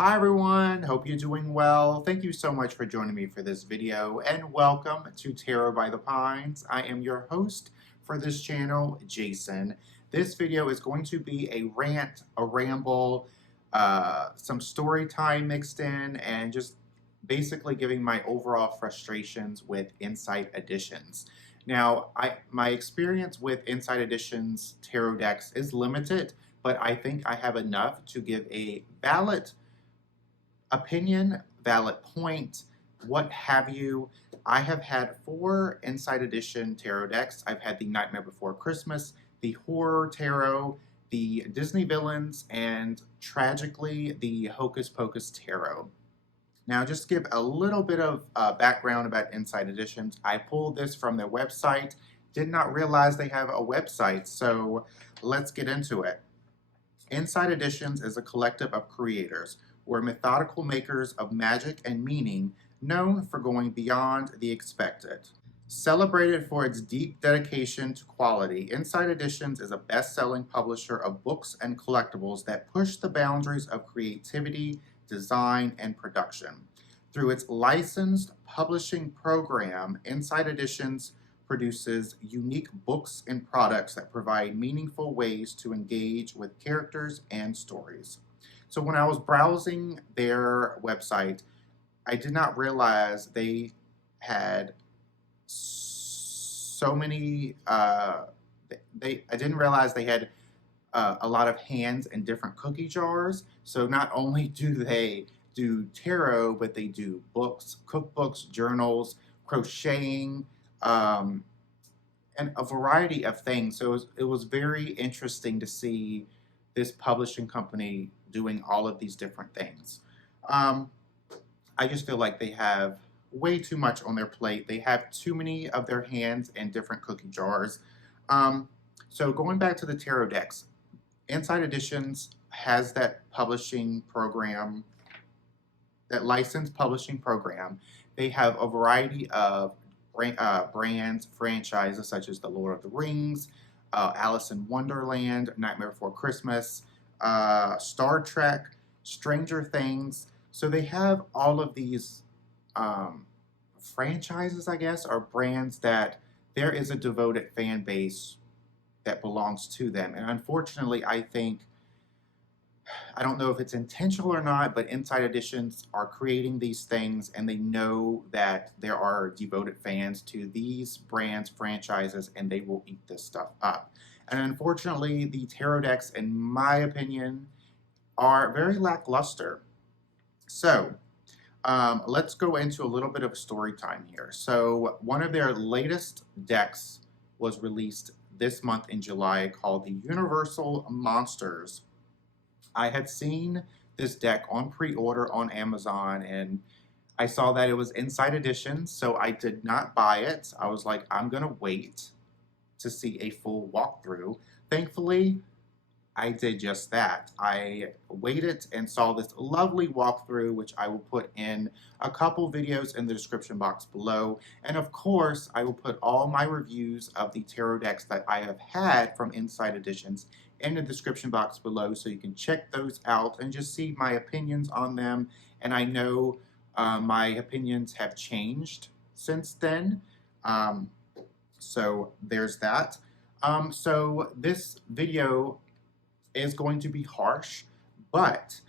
Hi everyone, hope you're doing well. Thank you so much for joining me for this video and welcome to Tarot by the Pines. I am your host for this channel, Jason. This video is going to be a rant, a ramble, some story time mixed in, and just basically giving my overall frustrations with Insight Editions. Now, my experience with Insight Editions tarot decks is limited, but I think I have enough to give a valid opinion, valid point, what have you. I have had 4 Insight Edition tarot decks. I've had the Nightmare Before Christmas, the Horror Tarot, the Disney Villains, and tragically, the Hocus Pocus Tarot. Now, just to give a little bit of background about Insight Editions, I pulled this from their website. Did not realize they have a website, so let's get into it. Insight Editions is a collective of creators were methodical makers of magic and meaning, known for going beyond the expected. Celebrated for its deep dedication to quality, Insight Editions is a best-selling publisher of books and collectibles that push the boundaries of creativity, design, and production. Through its licensed publishing program, Insight Editions produces unique books and products that provide meaningful ways to engage with characters and stories. So when I was browsing their website, I did not realize they had so many, I didn't realize they had a lot of hands in different cookie jars. So not only do they do tarot, but they do books, cookbooks, journals, crocheting, and a variety of things. So it was very interesting to see this publishing company doing all of these different things. I just feel like they have way too much on their plate. They have too many of their hands in different cookie jars. So going back to the tarot decks, Insight Editions has that publishing program, that licensed publishing program. They have a variety of brands, franchises such as The Lord of the Rings, Alice in Wonderland, Nightmare Before Christmas, Star Trek, Stranger Things. So they have all of these franchises, I guess, or brands that there is a devoted fan base that belongs to them. And unfortunately, I don't know if it's intentional or not, but Insight Editions are creating these things and they know that there are devoted fans to these brands, franchises, and they will eat this stuff up. And unfortunately, the tarot decks, in my opinion, are very lackluster. So, let's go into a little bit of story time here. So, one of their latest decks was released this month in July called the Universal Monsters. I had seen this deck on pre-order on Amazon and I saw that it was Insight Edition, so I did not buy it. I was like, I'm gonna wait to see a full walkthrough. Thankfully, I did just that. I waited and saw this lovely walkthrough, which I will put in a couple videos in the description box below. And of course, I will put all my reviews of the tarot decks that I have had from Insight Editions in the description box below, so you can check those out and just see my opinions on them. And I know my opinions have changed since then. So there's that. So this video is going to be harsh, but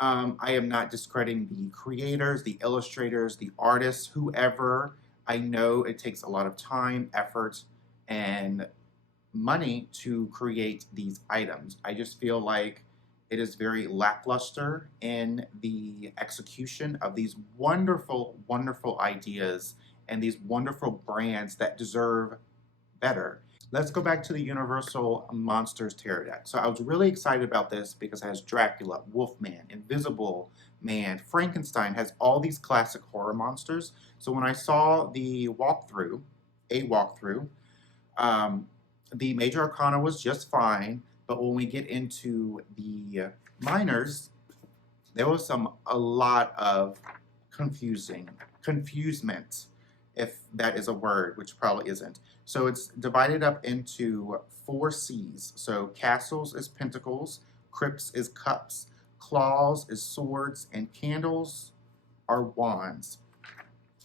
I am not discrediting the creators, the illustrators, the artists, whoever. I know it takes a lot of time, effort, and money to create these items. I just feel like it is very lackluster in the execution of these wonderful, wonderful ideas and these wonderful brands that deserve better. Let's go back to the Universal Monsters tarot deck. So I was really excited about this because it has Dracula, Wolfman, Invisible Man, Frankenstein, has all these classic horror monsters. So when I saw the walkthrough, the major arcana was just fine, but when we get into the minors, there was a lot of confusement, if that is a word, which probably isn't. So it's divided up into 4 C's. So castles is pentacles, crypts is cups, claws is swords, and candles are wands.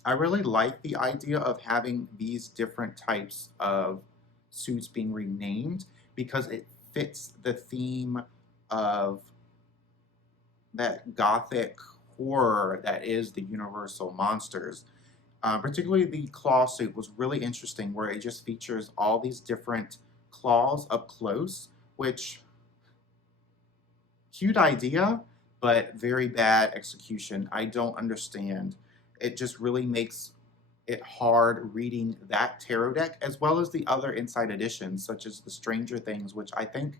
I really like the idea of having these different types of suits being renamed because it fits the theme of that gothic horror that is the Universal Monsters. Particularly the claw suit was really interesting where it just features all these different claws up close, which, cute idea, but very bad execution. I don't understand. It just really makes it hard reading that tarot deck as well as the other inside editions such as the Stranger Things, which I think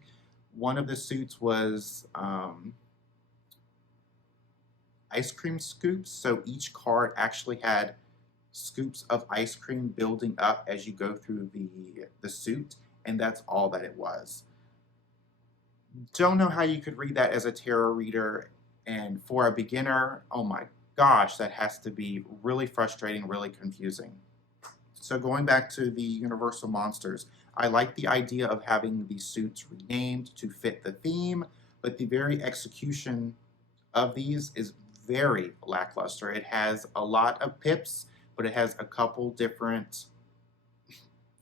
one of the suits was ice cream scoops. So each card actually had scoops of ice cream building up as you go through the suit, and that's all that it was. Don't know how you could read that as a tarot reader, and for a beginner, oh my gosh, that has to be really frustrating, really confusing. So going back to the Universal Monsters, I like the idea of having the suits renamed to fit the theme, but the very execution of these is very lackluster. It has a lot of pips, but it has a couple different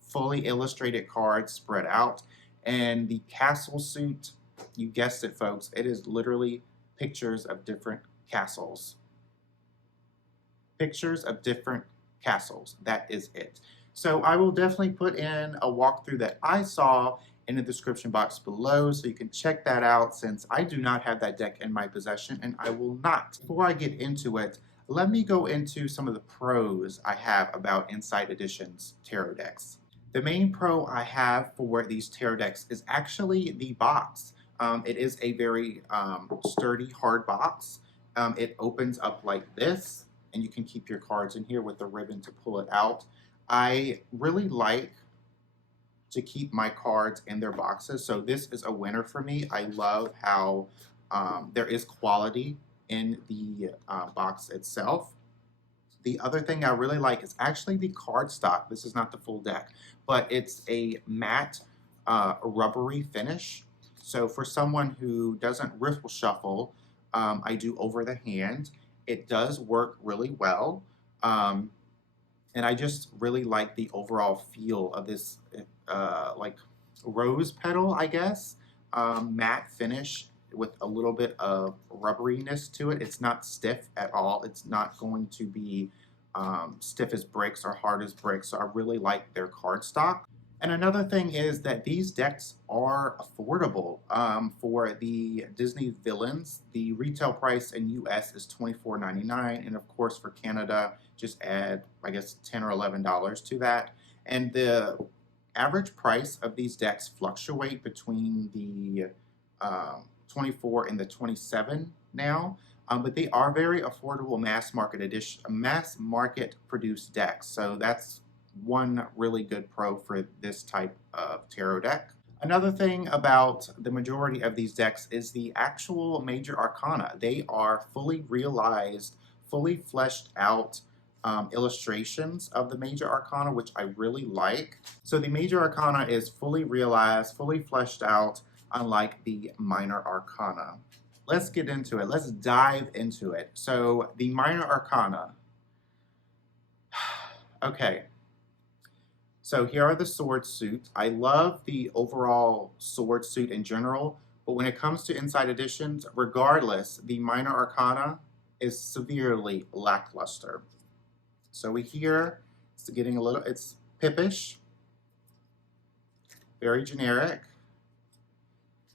fully illustrated cards spread out. And the castle suit, you guessed it, folks, it is literally pictures of different castles. Pictures of different castles. That is it. So I will definitely put in a walkthrough that I saw in the description box below so you can check that out since I do not have that deck in my possession and I will not. Before I get into it, let me go into some of the pros I have about Inside Editions tarot decks. The main pro I have for these tarot decks is actually the box. It is a very sturdy, hard box. It opens up like this, and you can keep your cards in here with the ribbon to pull it out. I really like to keep my cards in their boxes, so this is a winner for me. I love how there is quality in the box itself. The other thing I really like is actually the card stock. This is not the full deck, but it's a matte rubbery finish. So for someone who doesn't riffle shuffle, I do over the hand. It does work really well. And I just really like the overall feel of this like rose petal, I guess, matte finish with a little bit of rubberiness to it. It's not stiff at all. It's not going to be stiff as bricks or hard as bricks. So I really like their cardstock. And another thing is that these decks are affordable. For the Disney villains, the retail price in US is $24.99, and of course for Canada, just add, I guess, $10 or $11 to that. And the average price of these decks fluctuate between the 24 and the 27 now, but they are very affordable mass market produced decks. So that's one really good pro for this type of tarot deck. Another thing about the majority of these decks is the actual major arcana. They are fully realized, fully fleshed out illustrations of the major arcana, which I really like. So the major arcana is fully realized, fully fleshed out, unlike the minor arcana. Let's get into it. Let's dive into it. So the minor arcana. Okay. So here are the sword suits. I love the overall sword suit in general, but when it comes to Inside Editions, regardless, the minor arcana is severely lackluster. So we hear it's getting a little, it's pippish, very generic.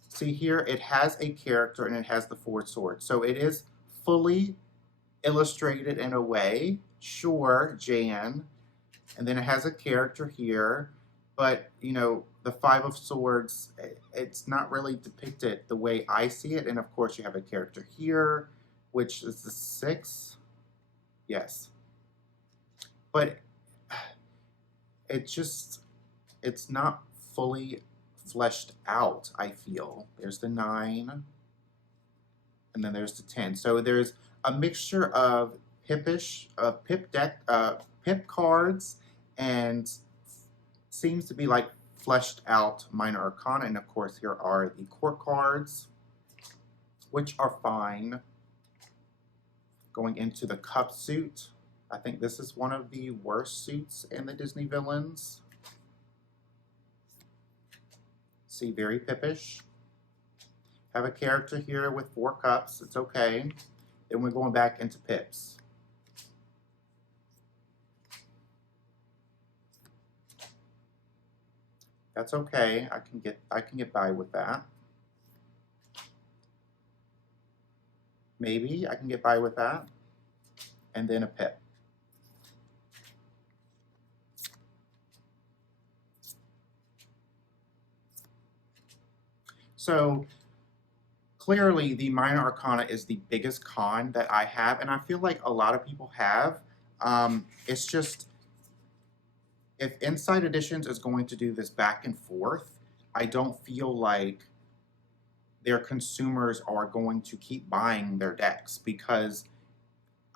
See here, it has a character and it has the 4 swords. So it is fully illustrated in a way. Sure, Jan. And then it has a character here, but you know, the 5 of swords, it's not really depicted the way I see it. And of course you have a character here, which is the 6. Yes. But it's not fully fleshed out, I feel. There's the 9, and then there's the 10. So there's a mixture of pippish, pip cards, and seems to be like fleshed out minor arcana. And of course here are the court cards, which are fine. Going into the Cup suit, I think this is one of the worst suits in the Disney villains. See, very pippish. Have a character here with 4 cups, it's okay. Then we're going back into pips. That's okay. I can get by with that. Maybe I can get by with that. And then a pip. So clearly the Minor Arcana is the biggest con that I have, and I feel like a lot of people have. It's just, if Inside Editions is going to do this back and forth, I don't feel like their consumers are going to keep buying their decks, because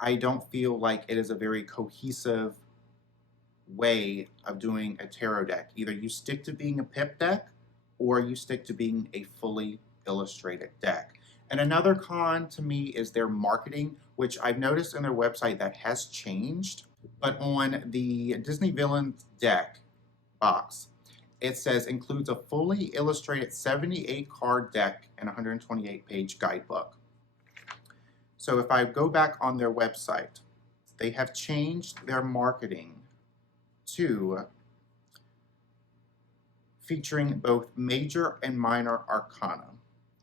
I don't feel like it is a very cohesive way of doing a tarot deck. Either you stick to being a pip deck, or you stick to being a fully illustrated deck. And another con to me is their marketing, which I've noticed in their website that has changed. But on the Disney Villains deck box, it says includes a fully illustrated 78 card deck and 128 page guidebook. So if I go back on their website, they have changed their marketing to featuring both major and minor arcana.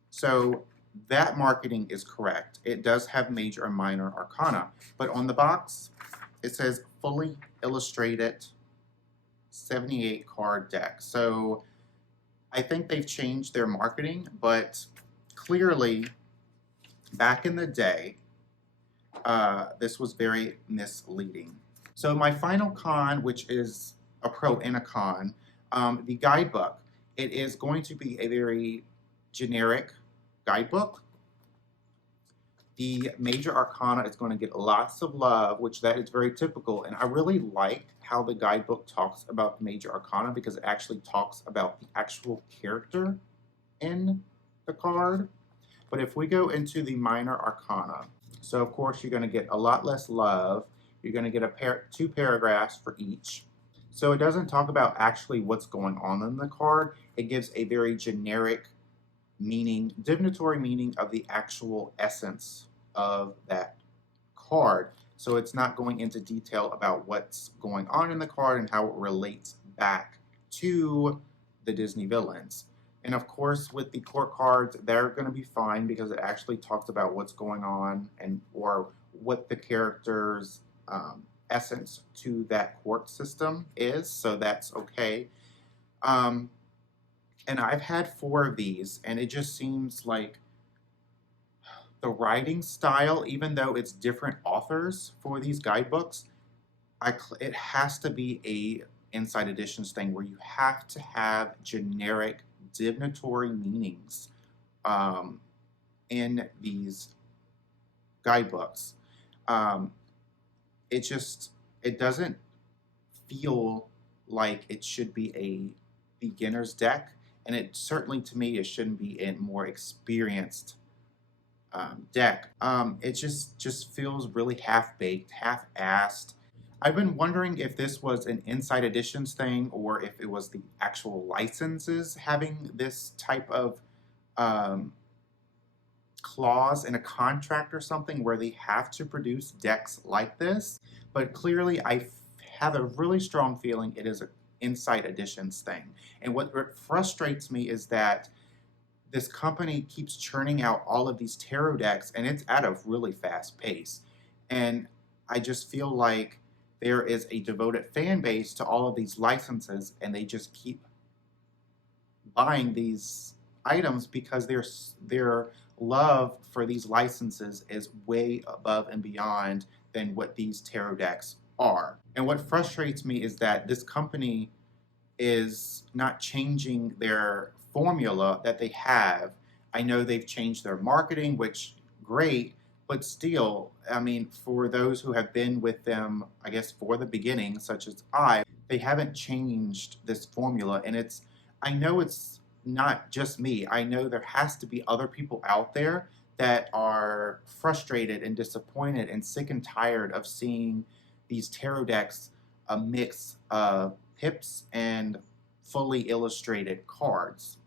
So that marketing is correct. It does have major and minor arcana, but on the box, it says fully illustrated 78 card deck. So I think they've changed their marketing, but clearly back in the day, this was very misleading. So my final con, which is a pro and a con, the guidebook. It is going to be a very generic guidebook. The major arcana is going to get lots of love, which that is very typical. And I really like how the guidebook talks about the major arcana, because it actually talks about the actual character in the card. But if we go into the minor arcana, so of course you're going to get a lot less love. You're going to get 2 paragraphs for each. So it doesn't talk about actually what's going on in the card. It gives a very generic meaning, divinatory meaning of the actual essence of that card. So it's not going into detail about what's going on in the card and how it relates back to the Disney villains. And of course, with the court cards, they're going to be fine, because it actually talks about what's going on and or what the character's essence to that court system is. So that's okay. And I've had 4 of these, and it just seems like the writing style, even though it's different authors for these guidebooks, it has to be a Inside Editions thing where you have to have generic divinatory meanings in these guidebooks. It doesn't feel like it should be a beginner's deck, and it certainly, to me, it shouldn't be a more experienced deck. It just feels really half-baked, half-assed. I've been wondering if this was an Inside Editions thing, or if it was the actual licenses having this type of clause in a contract or something where they have to produce decks like this. But clearly I have a really strong feeling it is an Inside Editions thing. And what frustrates me is that this company keeps churning out all of these tarot decks, and it's at a really fast pace. And I just feel like there is a devoted fan base to all of these licenses, and they just keep buying these items because their love for these licenses is way above and beyond than what these tarot decks are. And what frustrates me is that this company is not changing their formula that they have. I know they've changed their marketing, which great, but still, I mean, for those who have been with them, I guess, for the beginning, such as they haven't changed this formula. And I know it's not just me. I know there has to be other people out there that are frustrated and disappointed and sick and tired of seeing these tarot decks a mix of pips and fully illustrated cards.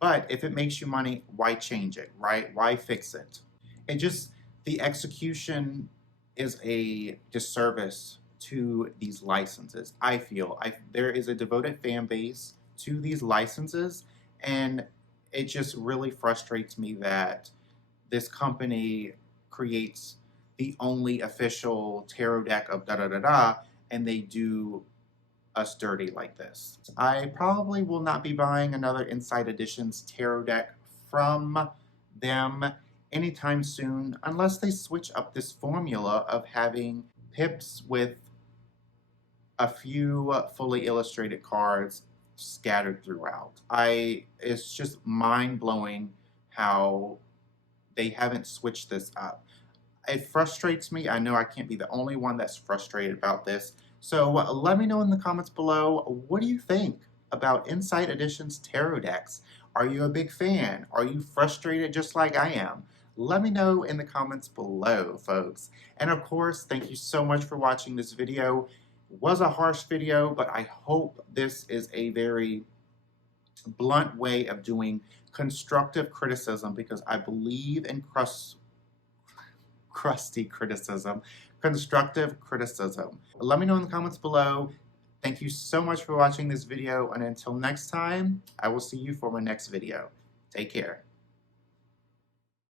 But if it makes you money, why change it, right? Why fix it? It just, the execution is a disservice to these licenses. I feel there is a devoted fan base to these licenses, and it just really frustrates me that this company creates the only official tarot deck of da da da da, and they do us dirty like this. I probably will not be buying another Inside Editions tarot deck from them anytime soon unless they switch up this formula of having pips with a few fully illustrated cards scattered throughout. It's just mind-blowing how they haven't switched this up. It frustrates me. I know I can't be the only one that's frustrated about this. So let me know in the comments below, what do you think about Inside Editions tarot decks? Are you a big fan? Are you frustrated just like I am? Let me know in the comments below, folks. And of course, thank you so much for watching this video. It was a harsh video, but I hope this is a very blunt way of doing constructive criticism, because I believe in crusty criticism, constructive criticism. Let me know in the comments below. Thank you so much for watching this video, and until next time, I will see you for my next video. Take care.